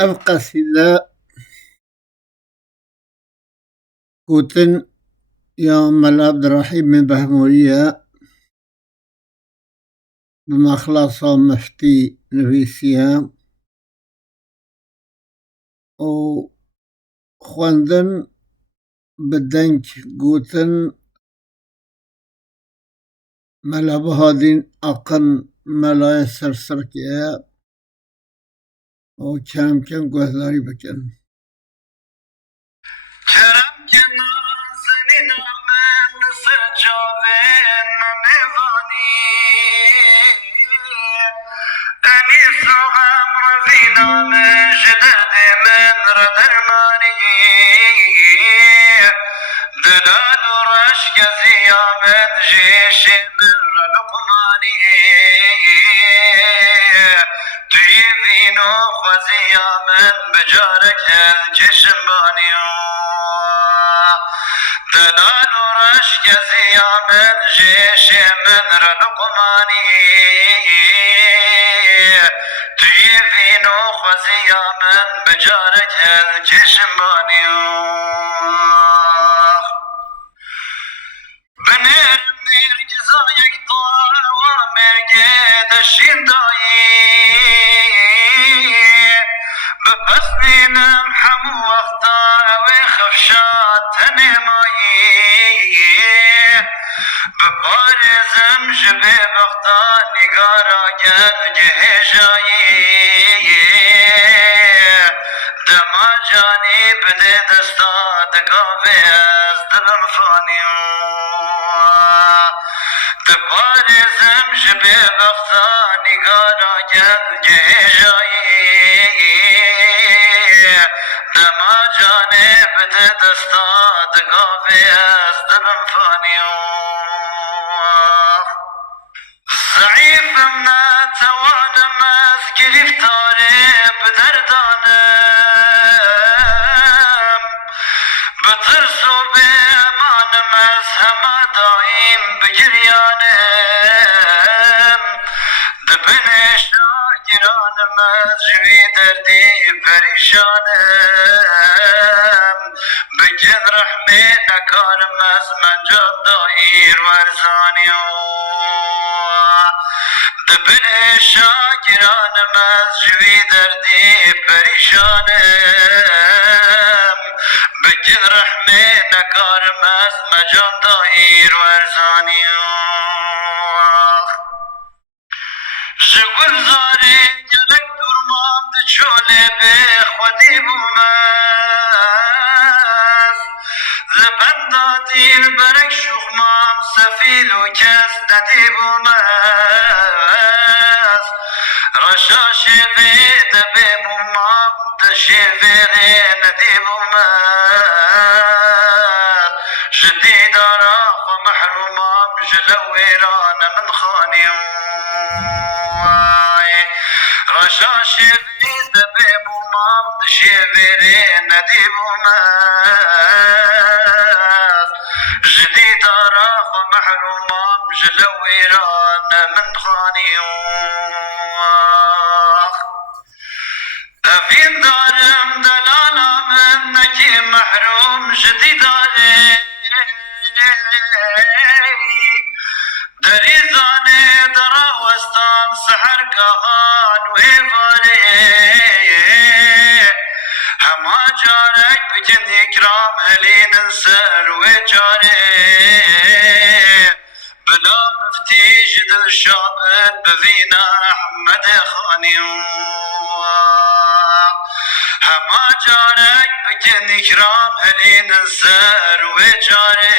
القصيدة كوتن يا مال عبد الرحيم من بهمورية بمخلصة مفتي نفيسيا و خواندن بدنك قوتن ملا بهادين أقن ملا يسر سركيا و كم قوثلاري بكن کرم که نازنین من سجاوین ممیوانی انیس و غم روینا من جدرد من ردرمانی دلال و رشک زیامن جیش من رلقمانی توی وین و خوزیامن بجارک الجشم بانی دلال و رشک زیامن جیش من رلقمانی توی وین و خوزیامن بجارک الجشم بانی بنر مرگزا یک طار و مرگه دشین دایی بپسنینم همو وقتا و خفشات تنمایی بپارزم جبه وقتا نگارا گل جهجایی دما جانی بده دستا دگاوه از دلم فانیو دپارزم جبه وقتا نگارا گل جهجایی دما جانی بده دستا دگاوه از دلم فانیو ضعيفم ناتوانم از گرفتاره بدردانم بترس و به امانم از همه دایم بگریانم دبن شاگرانم از جوی دردی پریشانم بگن رحمه نکارم از منجاب دایر ورزانیم دبن شاگرانم از جوی دردی پریشانم بگن رحمه نکارم از مجام دایر ورزانیم جگل زاری گلک درمام ده چوله به خودی بومز لبندا دیل برک شخمام سفیل و کس ندی بومز رشا شویده به مومام ده شویده ندی بومز جدیدارا و محرومام جلو ایران من خانیم رشا شوید به مومام شویده ندی بومد جدیدارا و محرومام جلو ایران من خانیم افین دارم دلالا من نکی محروم جدیداره دریزانه دراوستان سحر کهان و ایواره هما جارک بکن اکرام هلین سر و جاره بلا مفتی جدل شابت بوینا احمد خانیو هما جارك بكن إكرام هلين الزر وجاري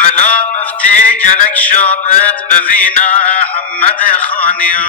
بلا مفتي قلك شابت بفينا أحمد خانيو